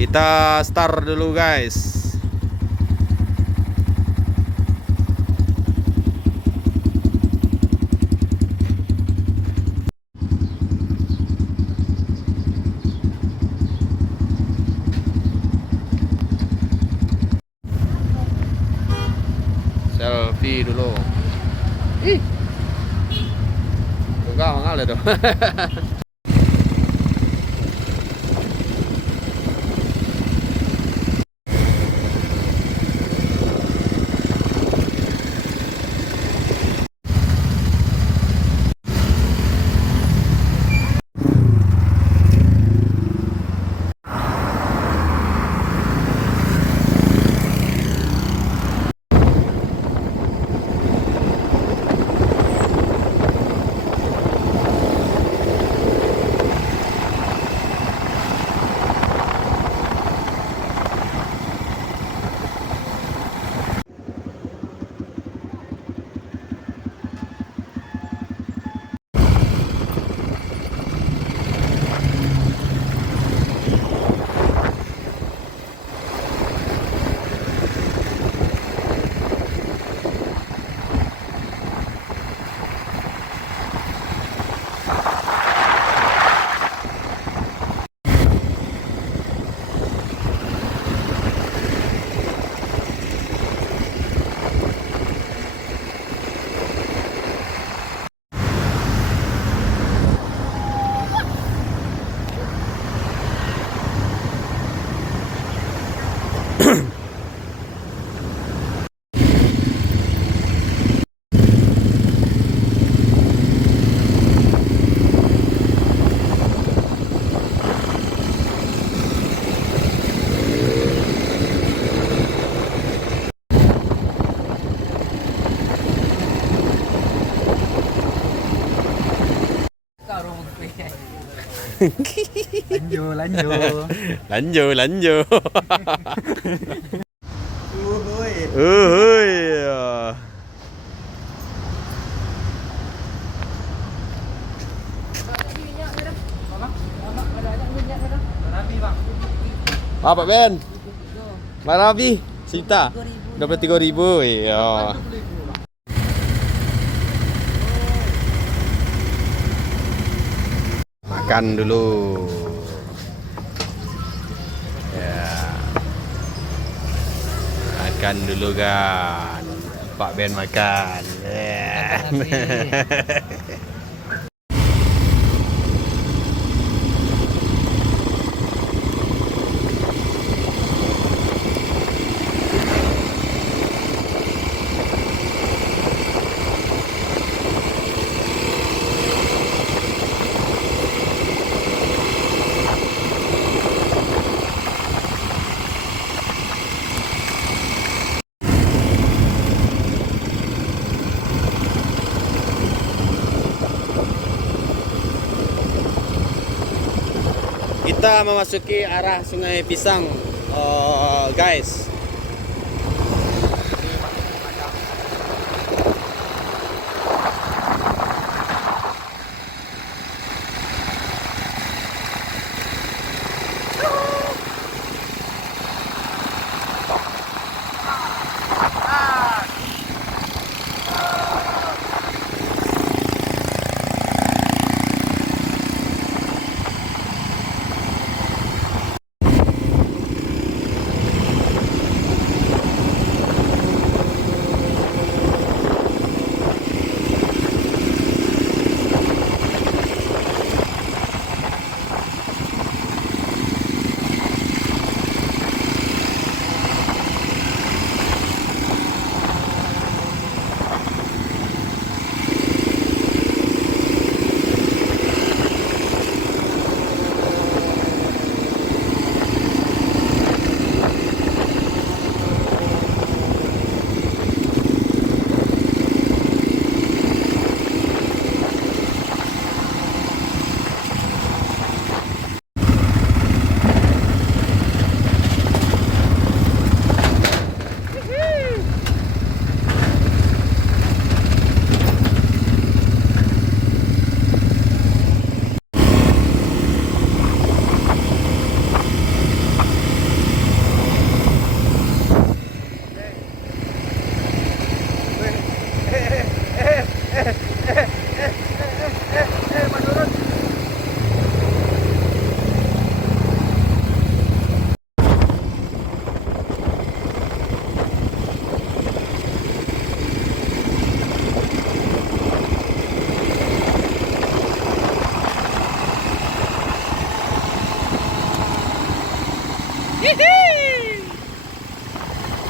Kita start dulu guys. Selfie dulu. Ih. Enggak mangal itu. Lanjut, lanjut. Lanjut, lanjut. Uhuy. Uhuy. Apa Ben? Marabi, Sita. 23.000. Iya. Makan dulu. Ya. Makan dulu kan. Pak Ben makan. Ya. Kita memasuki arah Sungai Pisang, guys.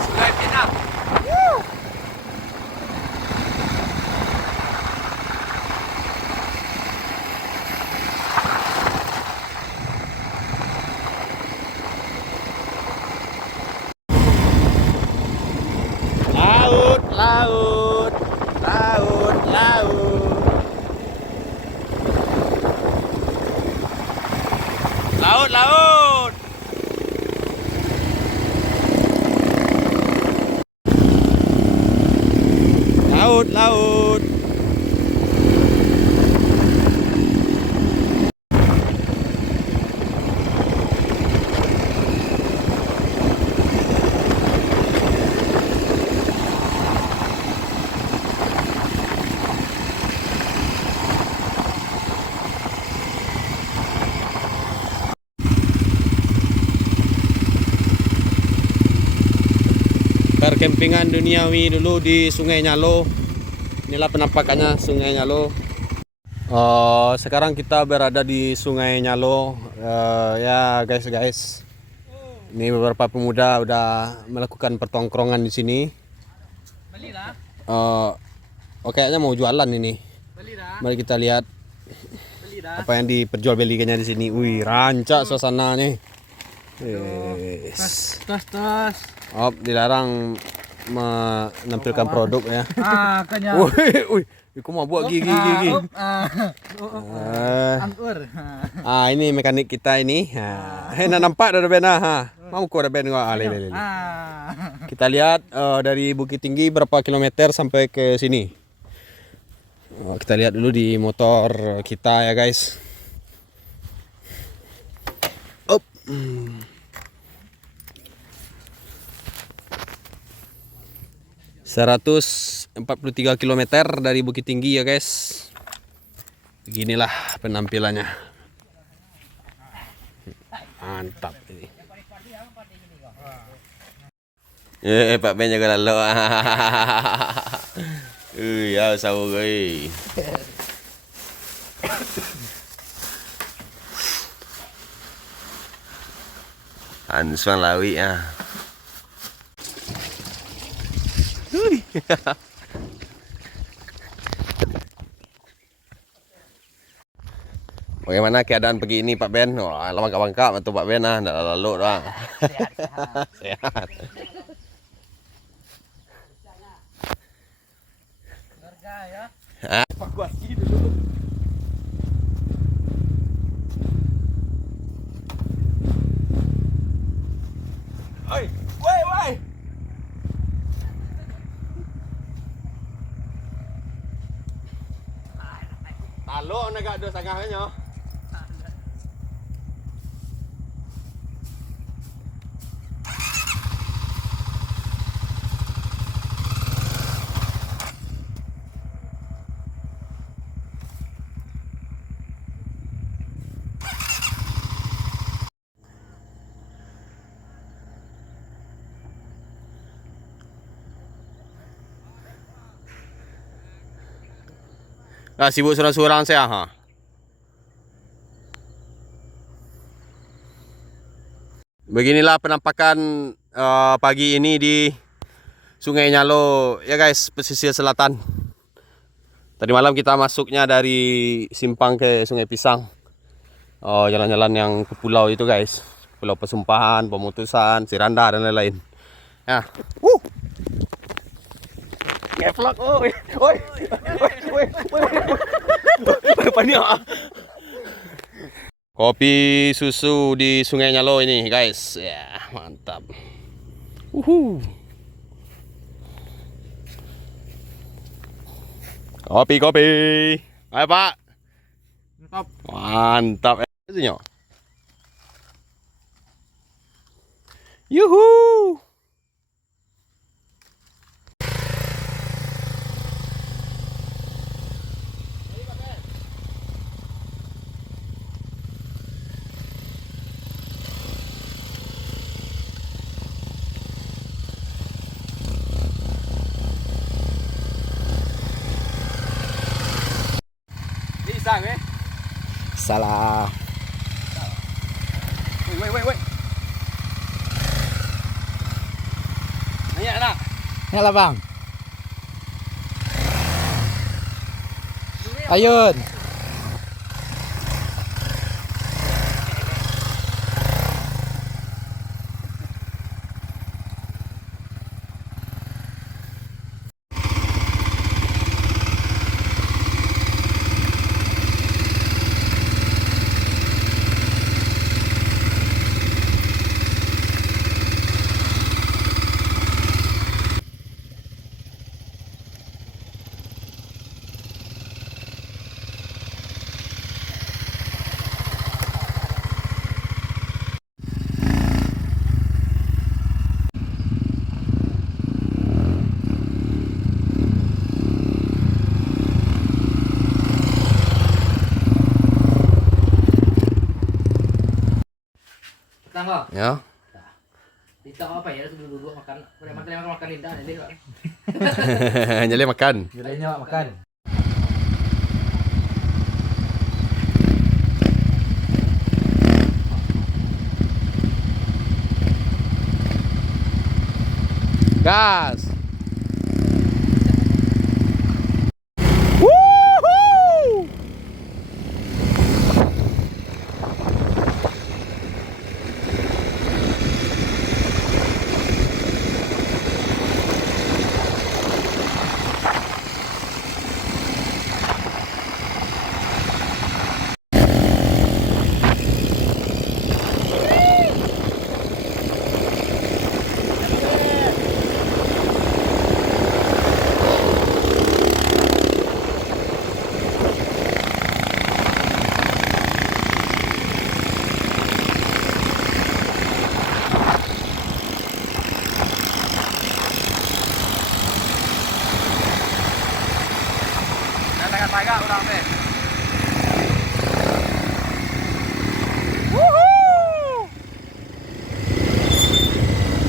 Sungai Pinang. Laut, laut, laut, laut. Laut, laut. Laut, laut. Perkempingan duniawi dulu di Sungai Nyalo. Inilah penampakannya Sungai Nyalo. Sekarang kita berada di Sungai Nyalo. Ya guys, ini beberapa pemuda udah melakukan pertongkrongan di sini. Kayaknya mau jualan ini. Mari kita lihat apa yang diperjualbelikannya di sini. Wih, rancak suasananya. Tas. Dilarang menampilkan produk ya. Kanya. Wih, aku mau buat gigi. Angkur. Ini mekanik kita ini. Nak nampak dah ben Mau kau dah ben Kita lihat dari Bukit Tinggi berapa kilometer sampai ke sini. Kita lihat dulu di motor kita ya guys. 143 km dari Bukit Tinggi ya guys. Beginilah penampilannya. Mantap ini. Pak Ben jaga lalu. Ya sawo guys. Ansuan lawi ya. Bagaimana keadaan pagi ini Pak Ben? Wah, lama gak bangkak atau Pak Ben ndak lalu doang. Sehat. Harga ya. Evakuasi dulu. Oi, woi. Talo nak ada sanggahnya. Sibuk seorang-seorang saya Beginilah penampakan pagi ini di Sungai Nyalo ya guys, pesisir selatan. Tadi malam kita masuknya dari Simpang ke Sungai Pisang. Jalan-jalan yang ke pulau itu guys. Pulau Pesumpahan, Pemutusan, Siranda dan lain-lain. Ya. Ngevlog, oi. Kopi susu di Sungai Nyalo ini, guys. Ya, mantap. Kopi. Ayo, Pak. Mantap. Yuhu. Salah. Wait. Nyala bang. Ayun. Tangga. Ya. Dito ako pa, yan duduk makan. Boleh makan indah ini, Pak. Nyale makan. Gulainya makan. Gas. Tagak orang teh.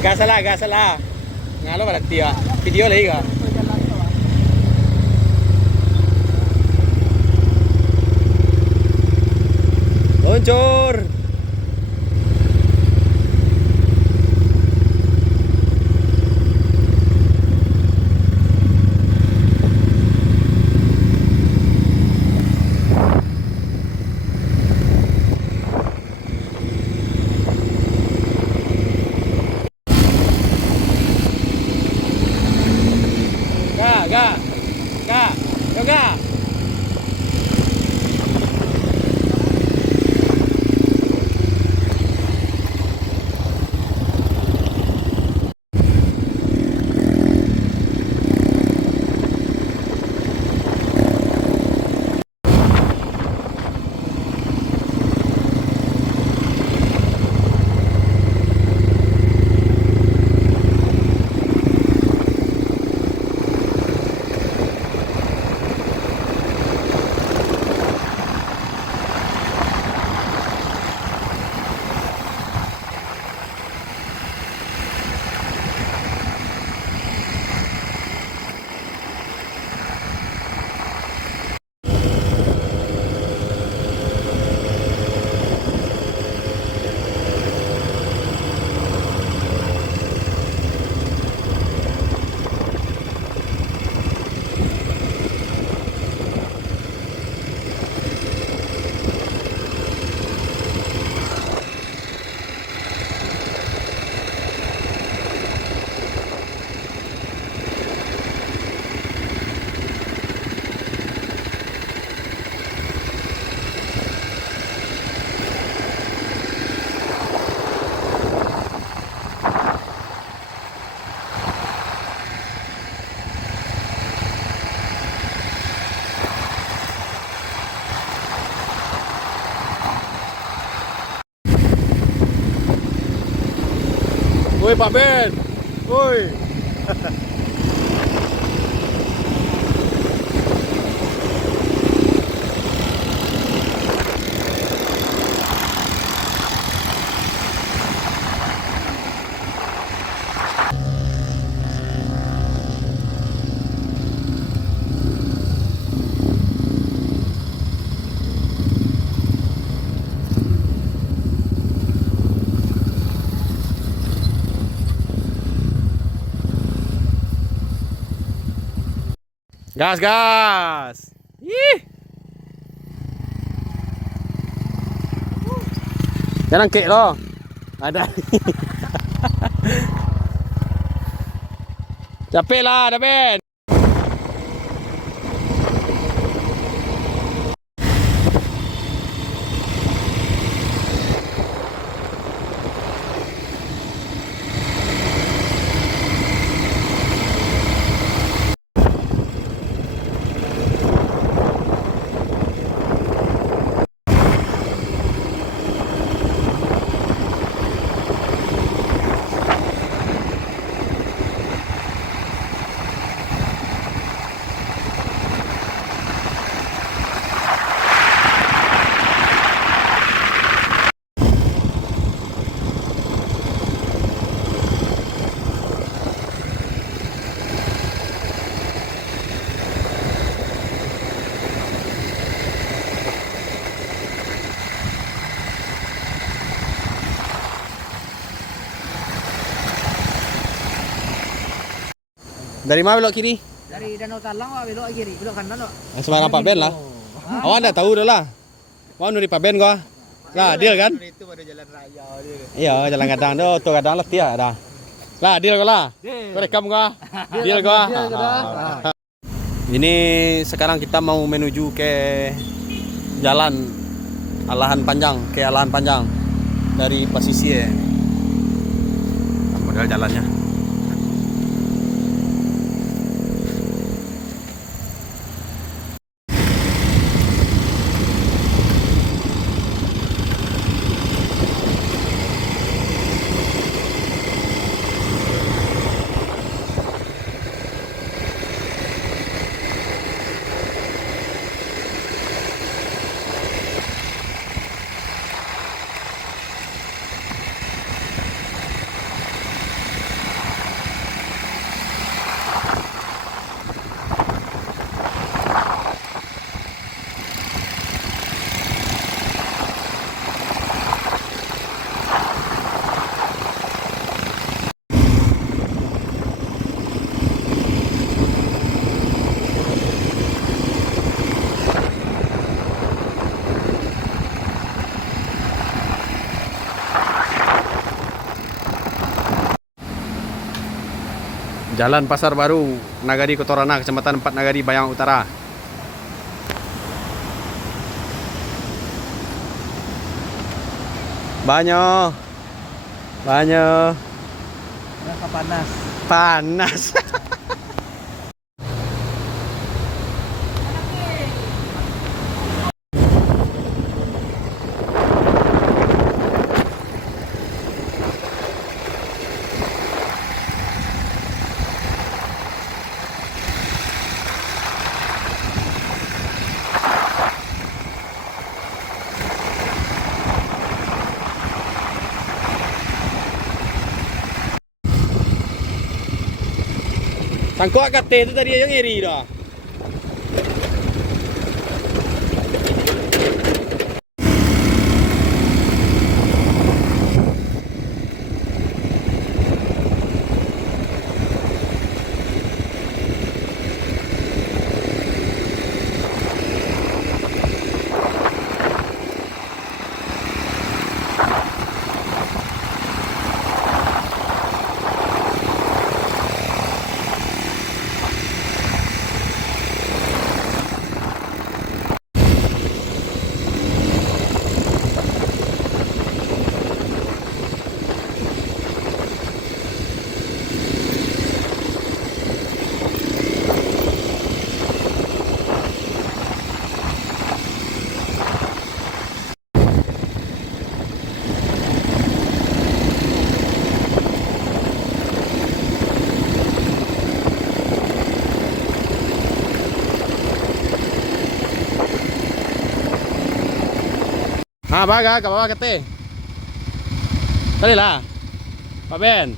Gas salah. Ngalo berarti ya. Video lagi ka. Luncur. Yoga. Woi Pak Ben. Woi. Gas, gas. Ih. Jangan kek lo. Ada. Capek lah, dah Ben. Dari mana belok kiri? Dari Danau Talang Pak belok kiri, belok kanan Pak. Semarang Pak Ben lah. Awak anda tahu dah lah. Mau nuri Pak Ben gua. Lah, deal kan? Itu pada jalan raya dia. Iya, jalan kadang tu, tu kadang lah tiap dah. Lah, deal gua lah. Kau rekam gua. Deal gua. Ini sekarang kita mau menuju ke jalan Alahan Panjang, ke Alahan Panjang dari Pasisir. Model jalannya. Jalan Pasar Baru, Nagari Kotorana, Kecamatan 4 Nagari, Bayang Utara. Banyak. Rasa panas. Panas. Tangkok kate itu tadi yang ngiri dah. Ha, baga, ke bawah kate. Tadi lah. Pak Ben.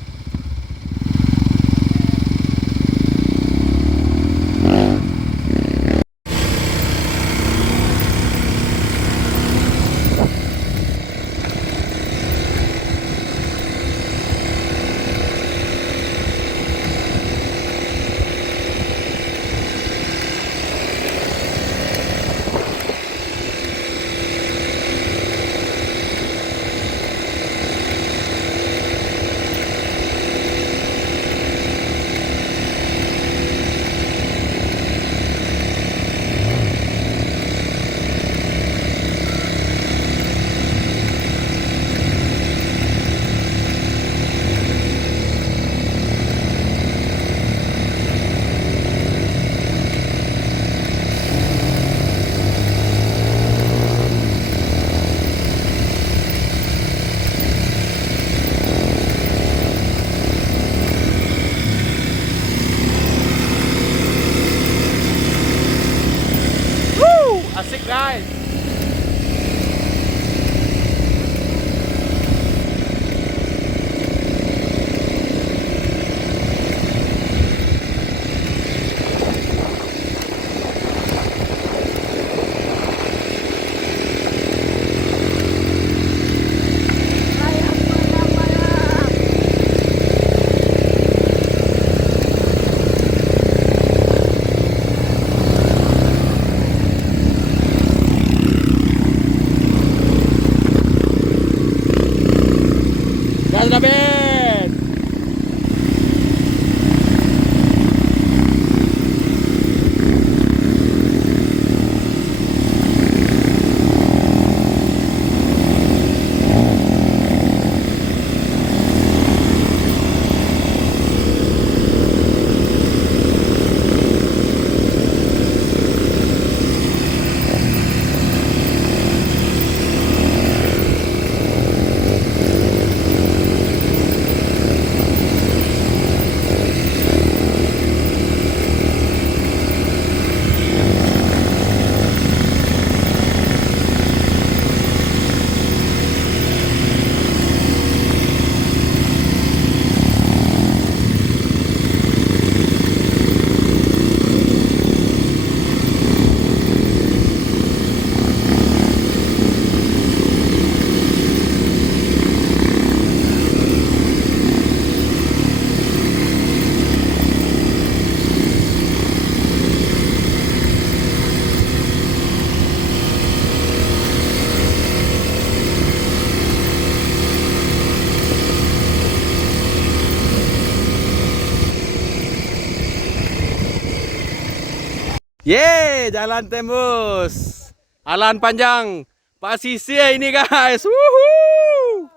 Yeay, jalan tembus. Alan panjang pasisir ini guys. Woohoo.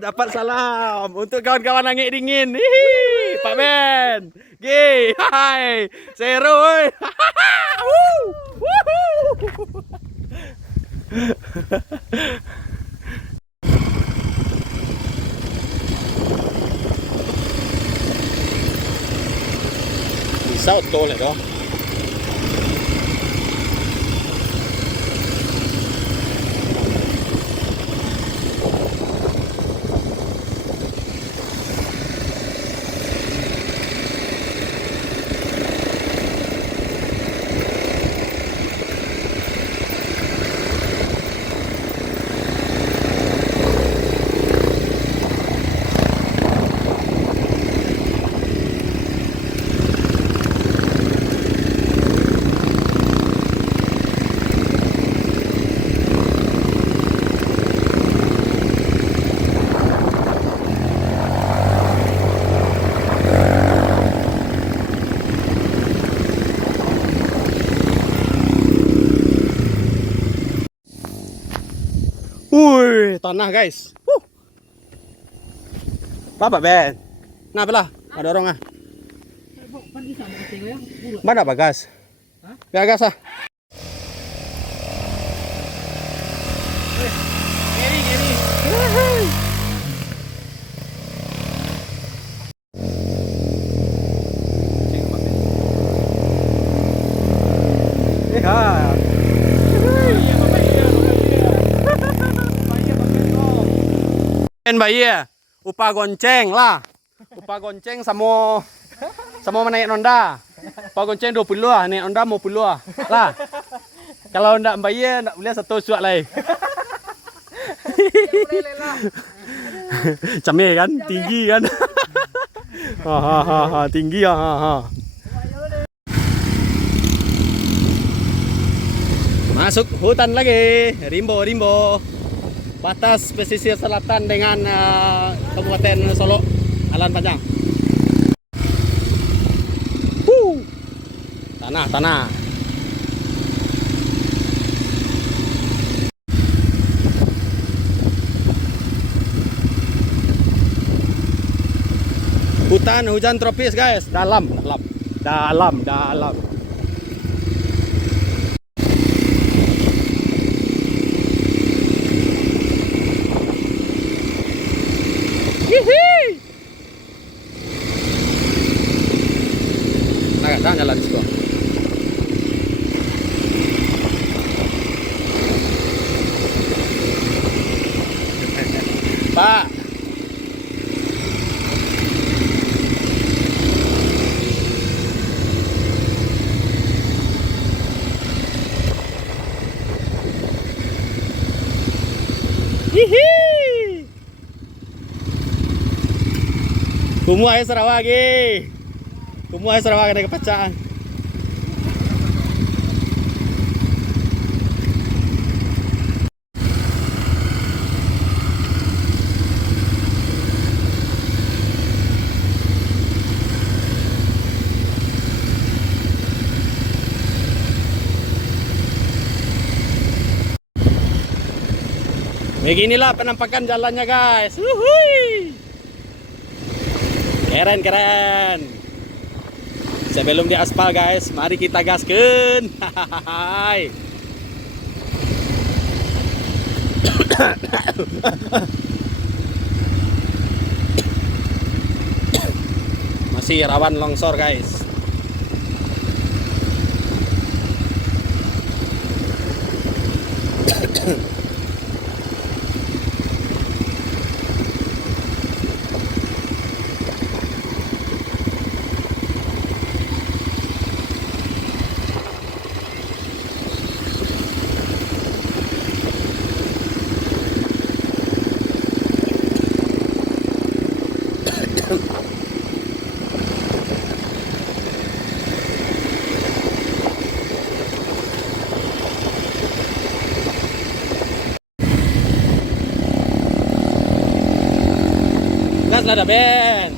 Dapat salam untuk kawan-kawan Angin Dingin. Hihi, Pak Ben. Gay. Hai. Seru oi. Woohoo. Sao to lại đó. Wih, tanah guys. Apa Ben? Nah, belah. Ada orang ah. Mana bagas? Bagas ah. Bayi ya, upah gonceng lah. Upah gonceng sama menaik Honda. Upah gonceng 20 lah, naik Honda mau 10 lah. Lah. Kalau ndak bayi ndak boleh satu suak lagi. Camih kan, tinggi kan. Tinggi ha. Masuk hutan lagi, rimbo. Batas pesisir selatan dengan Kabupaten Solo, Alan panjang. Tanah. Hutan hujan tropis guys, dalam. Nah, jalan di situ. Pak. Hihi. Kumua air Sarawak lagi. Kumua air Sarawak ada kepacaan. Beginilah penampakan jalannya guys. Wuhui. Keren. Sebelum di aspal guys, mari kita gaskeun. Hai. Masih rawan longsor guys. Gas lah dah Ben.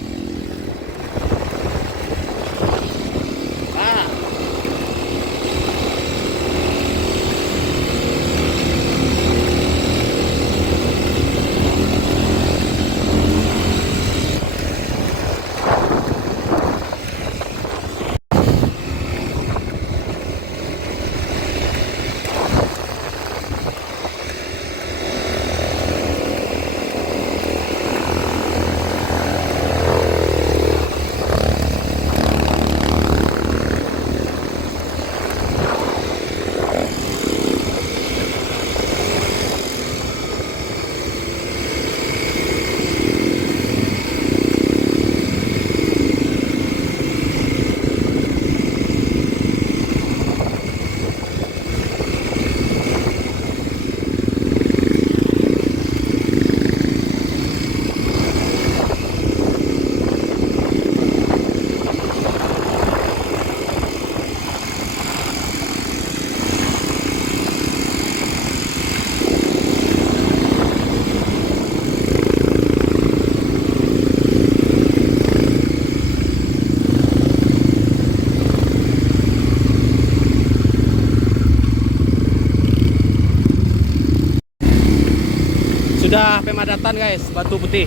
padatan guys, batu putih.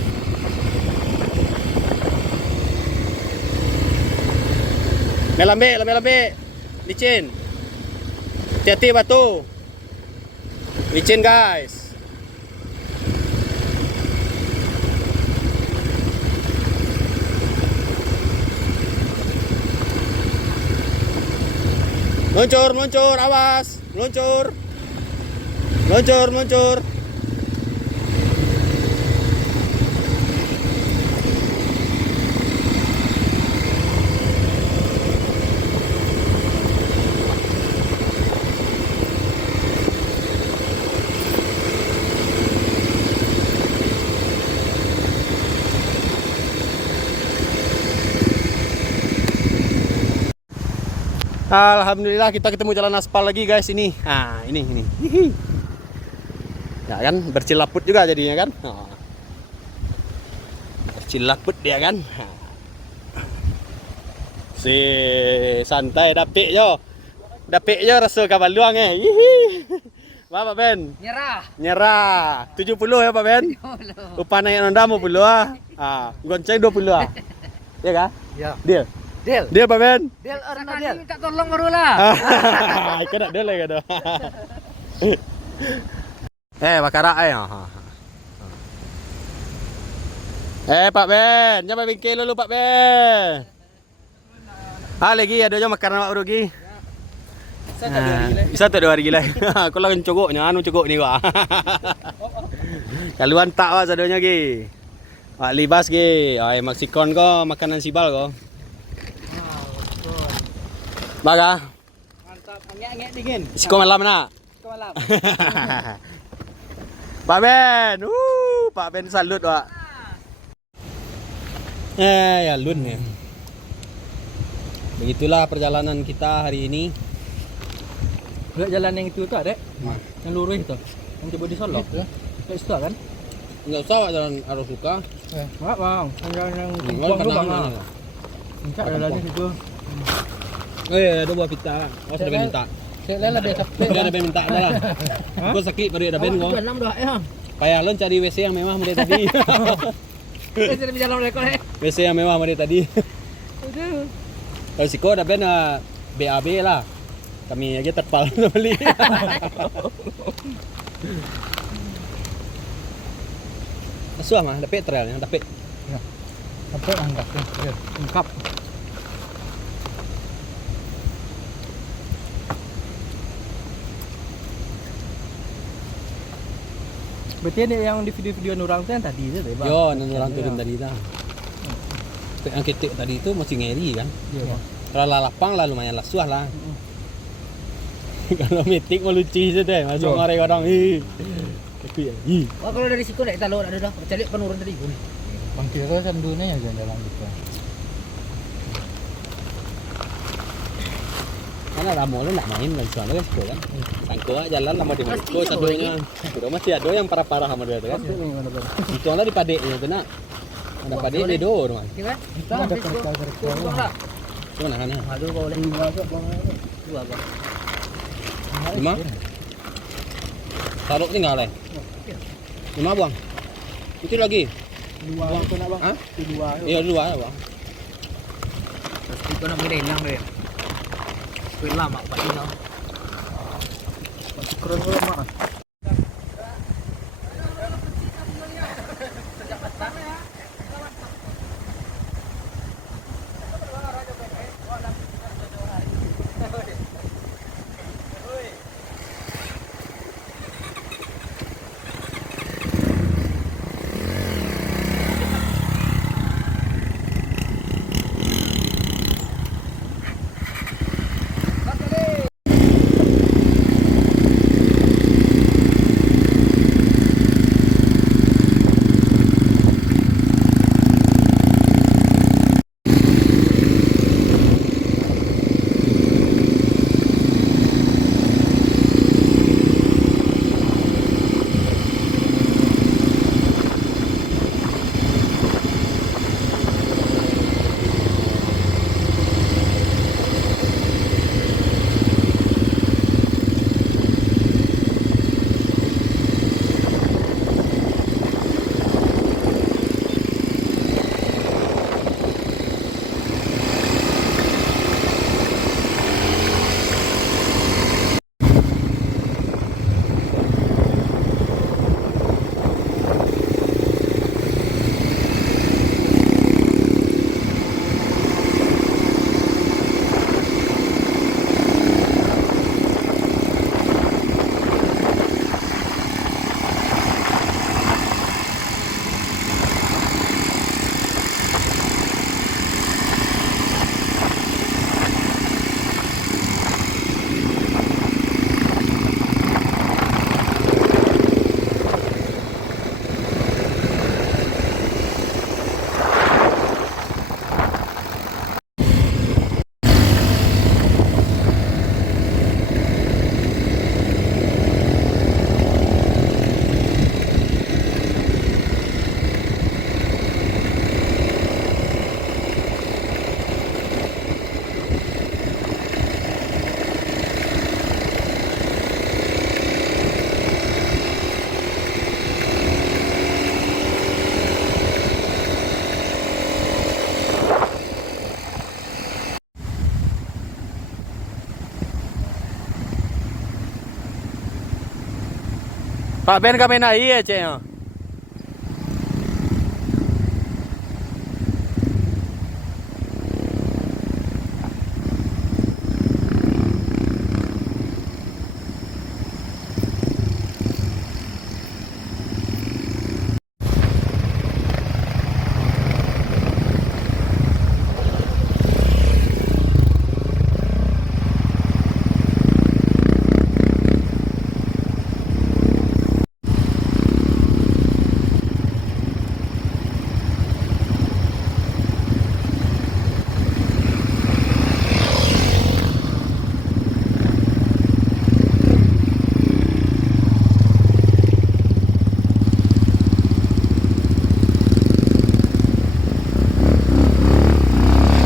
Lambe, licin. Hati-hati batu. Licin guys. Meluncur, awas. Meluncur. Alhamdulillah kita ketemu jalan aspal lagi guys ini. Nah, ini. Hihi. Ya kan, bercilaput juga jadinya kan. Nah. Bercilaput dia kan. Si santai dapik jo. Dapik jo rasa kapal luang Hihi. Apa Ben? Nyerah. 70 ya Pak Ben? Upah naik nonda mau puluh gonceng 20 Ya kah? Ya. Deal Pak Ben? Deal or no deal? Minta tolong baru lah. Kena deal lagi dah. Bakara Pak Ben, jangan bingkil dulu Pak Ben. Lagi ada je makan awak rugi. Bisa tak 2 hari gila. Aku lagi cogoknya, cogok ni gua. Kalau tak wah sadonya gi. Wak libas gi. Ai maksikon ko makanan sibal ko. Baga. Mantap, angin dingin. Siko malam nak. Siko malam. Pak Ben. Pak Ben salut Wak. Ya lun ya. Begitulah perjalanan kita hari ini. Lihat jalan yang itu ada? Yang lurus itu. Yang coba di Solo. Kayak itu kan? Enggak usah Wak, jalan arus suka. Enggak, Bang. Yang Buang juga Bang. Enggak ada lagi situ. Ada buah pita. Oh, sudah Ben minta. Saya lebih capek. Sudah ada Ben minta dah. Gua sakit baru ada Ben gua. 6 dah ya. Payah lon cari WC yang mewah dari tadi. Saya lebih jalan rekor WC yang mewah dari tadi. Aduh. Kalau siko ada Ben BAB lah. Kami aja terpal beli. Asuh mah dapat trailnya, dapat. Ya. Sampai anggap ya. Lengkap. Berarti ini yang di video-video orang tuh yang tadi itu deh, Bang. Yo, orang turun tadi dah. Yang ketik tadi itu masih ngeri kan. Iya, Bang. Kalau lapang lah lumayan lah suah lah. Kalau metik mau lucu saja deh, masuk ngare kadang. Tapi ya. Wah, kalau dari situ naik talur ada dah. Cari penurun tadi. Bang kira sandunya ya jalan gitu. Karena Ramo lu nak main lagi soalnya kan situ kan. Sangko jalan lama di Maroko sadonya. Sudah masih ada yang parah-parah sama dia kan. Itu lah di padeknya tu nak. Ada padek di do rumah. Iya kan? Kita ada kerja-kerja. Mana kan? Aduh, kau boleh. Dua, Bang. 5. Taruh tinggal leh. 5 buang. Itu lagi. 2 itu nak, Bang. Hah? 2. Iya 2 ya, Bang. Itu nak mungkin hilang deh. Kuih lama Pak hilang. Keren banget. Pak Ben kami naik ya cek ya.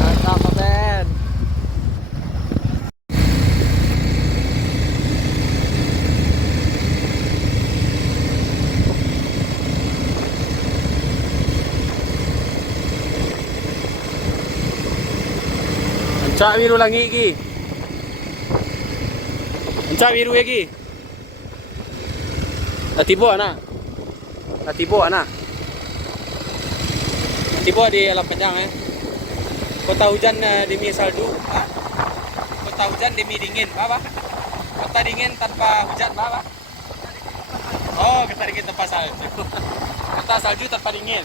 Mantap Pak Ben. Encak biru lagi ki. Encak biru lagi. Tibo anak. Tibo anak. Tibo di alam panjang ya. Kota hujan demi salju. Kota hujan demi dingin, apa? Kota dingin tanpa hujan, apa? Oh, kota dingin tanpa salju. Kota salju tanpa dingin.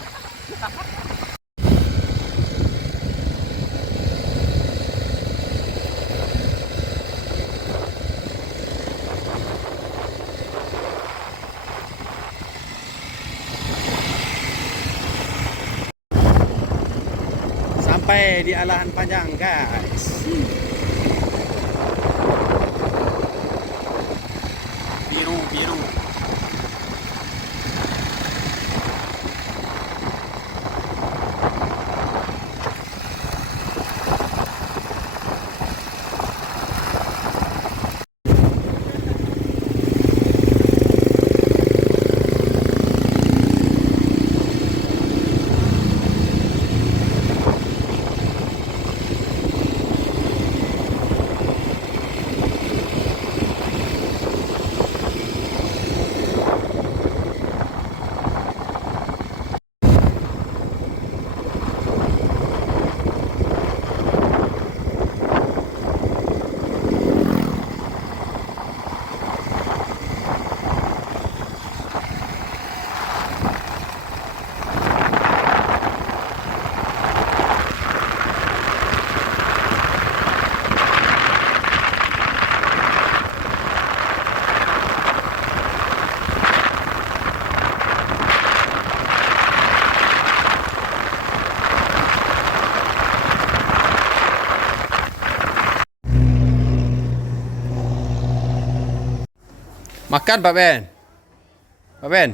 Sampai di alahan panjang, guys. Biru, biru. Makan Pak Ben. Pak Ben.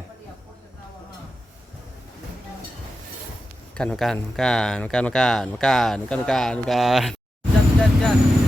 Makan, makan, makan, makan, makan, makan, makan, makan, makan. Jan.